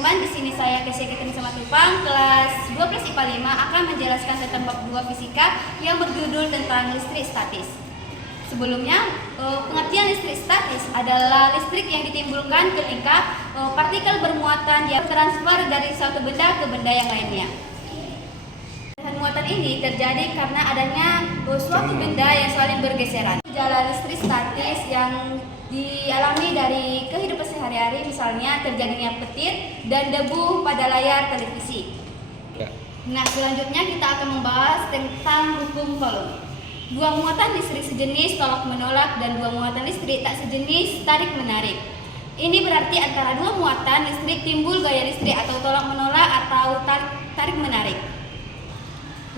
teman-teman, di sini saya Kesia Ketemi Samatupang, kelas 12 IPA 5 akan menjelaskan tentang bab 2 fisika yang berjudul tentang listrik statis. Sebelumnya, pengertian listrik statis adalah listrik yang ditimbulkan ketika partikel bermuatan yang transfer dari satu benda ke benda yang lainnya. Muatan ini terjadi karena adanya suatu benda yang saling bergeseran. Gejala listrik statis yang dialami dari kehidupan sehari-hari, misalnya terjadinya petir dan debu pada layar televisi. Nah, selanjutnya kita akan membahas tentang hukum Coulomb. Dua muatan listrik sejenis tolak-menolak dan dua muatan listrik tak sejenis tarik-menarik. Ini berarti antara dua muatan listrik timbul gaya listrik atau tolak-menolak atau tarik-menarik.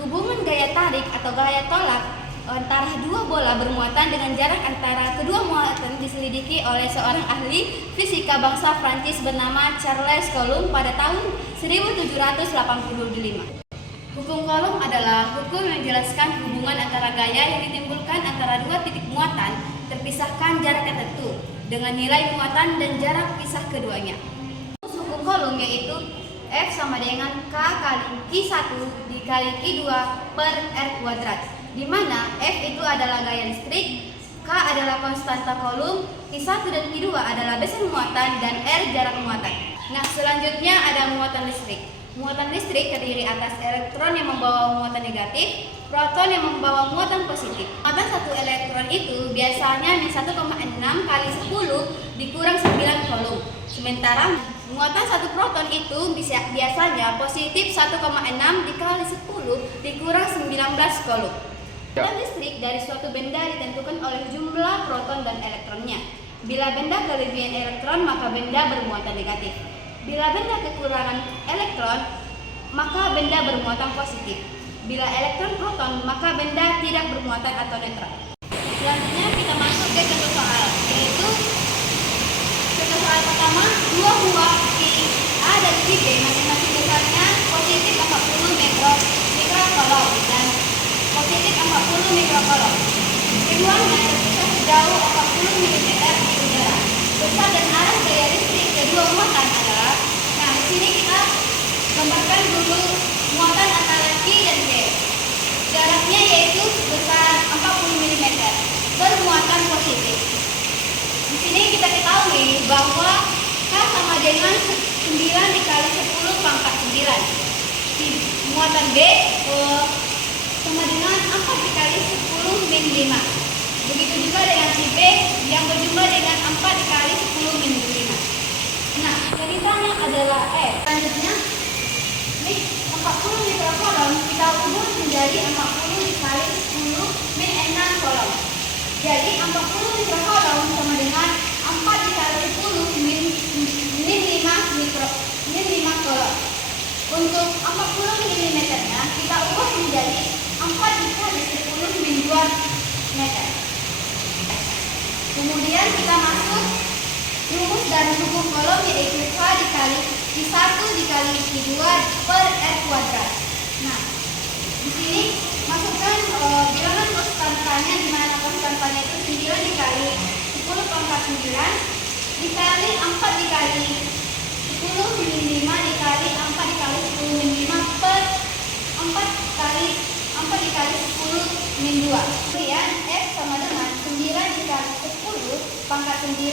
Hubungan gaya tarik atau gaya tolak antara dua bola bermuatan dengan jarak antara kedua muatan diselidiki oleh seorang ahli fisika bangsa Prancis bernama Charles Coulomb pada tahun 1785. Hukum Coulomb adalah hukum yang menjelaskan hubungan antara gaya yang ditimbulkan antara dua titik muatan terpisahkan jarak tertentu dengan nilai muatan dan jarak pisah keduanya. Hukum Coulomb yaitu F sama dengan K kali Q1 dikali Q2 per R kuadrat, di mana F itu adalah gaya listrik, K adalah konstanta Coulomb, Q1 dan Q2 adalah besaran muatan, dan R jarak muatan. Nah, selanjutnya ada muatan listrik. Muatan listrik terdiri atas elektron yang membawa muatan negatif, proton yang membawa muatan positif. Muatan satu elektron itu biasanya 1,6 kali 10 dikurang 9 Coulomb. Sementara muatan satu proton itu biasanya positif 1,6 dikali 10 dikurang 19 Coulomb. Muatan listrik dari suatu benda ditentukan oleh jumlah proton dan elektronnya. Bila benda kelebihan elektron, maka benda bermuatan negatif. Bila benda kekurangan elektron, maka benda bermuatan positif. Bila elektron proton, maka benda tidak bermuatan atau netral. Selanjutnya kita masuk ke contoh soal, yaitu contoh soal pertama, dua buah Ki A dan Ki B masing-masing besarnya positif 40 mikrocoulomb dan positif 40 mikrocoulomb. Keduanya terpisah sejauh 40 mm di udara. Besar dan arah gaya listrik kedua muatan adalah, nah di sini kita gambarkan dulu muatan antara Ki dan B. Jaraknya yaitu besar 40 mm, bermuatan positif. Di sini kita ketahui bahwa K sama dengan 9 dikali 10 pangkat 9. Muatan B sama dengan 4 dikali 10 min 5. Begitu juga dengan si B yang berjumlah dengan 4 dikali 10 min 5. Nah, yang ditanya adalah selanjutnya, 40 mikrocoulomb kita ubah menjadi 40 dikali 10 min 6 coulomb. Jadi 40 mikrocoulomb sama dengan 4 dikali 10 min 5 coulomb. Untuk 40 mm nya kita ubah menjadi 4 dikali 10 min 2 meter. Kemudian kita masuk rumus dari hukum Coulomb, yaitu K dikali Q1 dikali Q2 per R kuadrat. Nah, di sini masukkan bilangan konstantanya, di mana konstantanya itu 9 dikali 10 pangkat 9 dikali 4 dikali 10 min 5 dikali 4 dikali 10 min 5 per 4 dikali 10 min 2. Kemudian F sama dengan 9 dikali 10 pangkat 9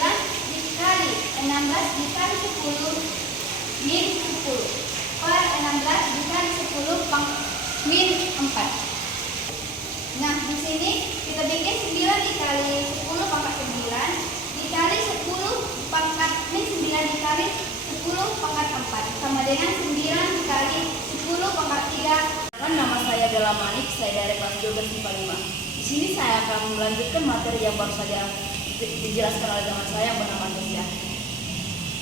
dikali 16 dikali 10 min 10 per 16 dikali 10 min 4. Nah, di sini kita bikin 9 dikali 10 pangkat 9 dikali 10 pangkat min 9 dikali 10 pangkat 4 sama dengan 9 dikali 10 pangkat 3. Nama saya adalah Manik, saya dari kelas 12 IPA 5. Di sini saya akan melanjutkan materi yang baru saja dijelaskan oleh teman saya yang bernama Kesia.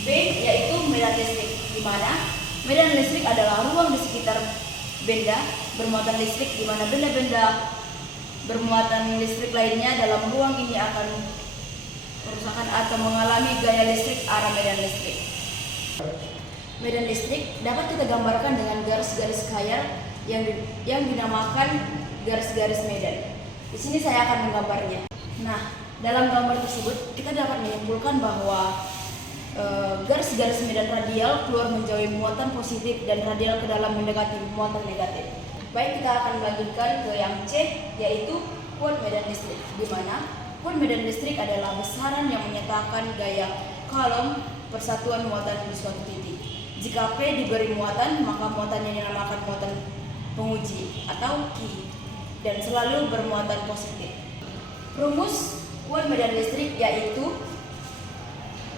B yaitu medan listrik, di mana medan listrik adalah ruang di sekitar benda bermuatan listrik, di mana benda-benda bermuatan listrik lainnya dalam ruang ini akan kerusakan atau mengalami gaya listrik arah medan listrik. Medan listrik dapat kita gambarkan dengan garis-garis kayar yang dinamakan garis-garis medan. Di sini saya akan menggambarnya. Nah, dalam gambar tersebut kita dapat menyimpulkan bahwa garis-garis medan radial keluar menjauhi muatan positif dan radial ke dalam mendekati muatan negatif. Baik, kita akan melanjutkan ke yang C, yaitu kuat medan listrik, di mana kuat medan listrik adalah besaran yang menyatakan gaya kolom persatuan muatan di suatu titik. Jika P diberi muatan, maka muatannya dinamakan muatan penguji atau Q dan selalu bermuatan positif. Rumus kuat medan listrik yaitu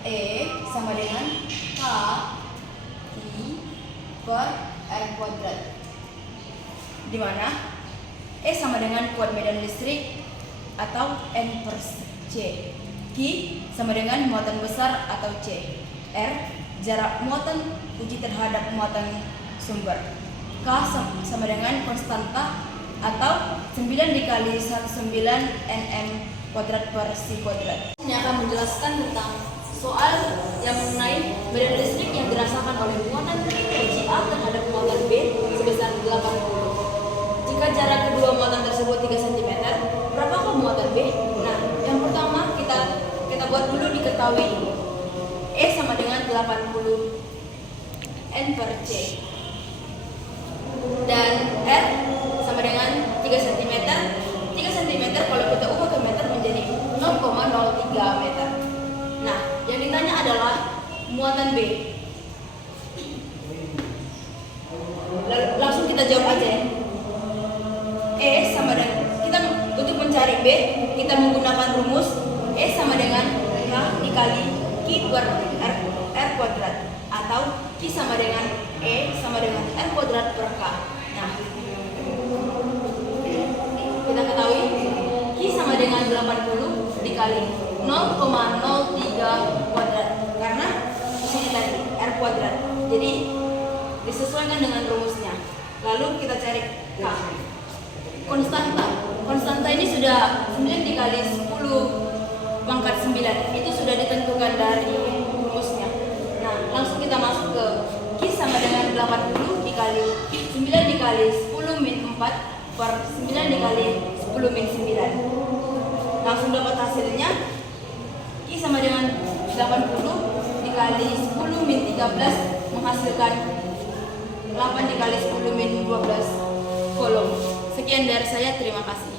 E sama dengan K I per R kuadrat, di mana E sama dengan kuat medan listrik atau N per C, Q sama dengan muatan besar atau C, R jarak muatan uji terhadap muatan sumber, K sama dengan konstanta atau 9 dikali 19 nm kuadrat per C kuadrat. Ini akan menjelaskan tentang soal yang mengenai medan listrik yang dirasakan oleh muatan uji A terhadap muatan B sebesar 80. Jika jarak kedua muatan tersebut 3 cm, berapakah muatan B? Nah, yang pertama kita buat dulu diketahui. E sama dengan 80 N per C. Dan R sama dengan 3 cm. 3 cm kalau kita ubah ke meter menjadi 0,03 meter. Nah, yang ditanya adalah muatan B. Langsung kita jawab aja ya. E sama dengan, untuk mencari B, kita menggunakan rumus E sama dengan K dikali Q per R kuadrat, atau Q sama dengan E sama dengan R kuadrat per K. Nah, kita ketahui Q sama dengan 80 dikali 0,03 kuadrat, karena di sini tadi R kuadrat. Jadi disesuaikan dengan rumusnya. Lalu kita cari K. Konstanta ini sudah 9 dikali 10 pangkat 9. Itu sudah ditentukan dari rumusnya. Nah, langsung kita masuk ke Q sama dengan 80 dikali 9 dikali 10 min 4 per 9 dikali 10 min 9. Langsung dapat hasilnya. Q sama dengan 80 dikali 10 min 13 menghasilkan 8 dikali 10 min 12 kolom. Sekian dari saya, terima kasih.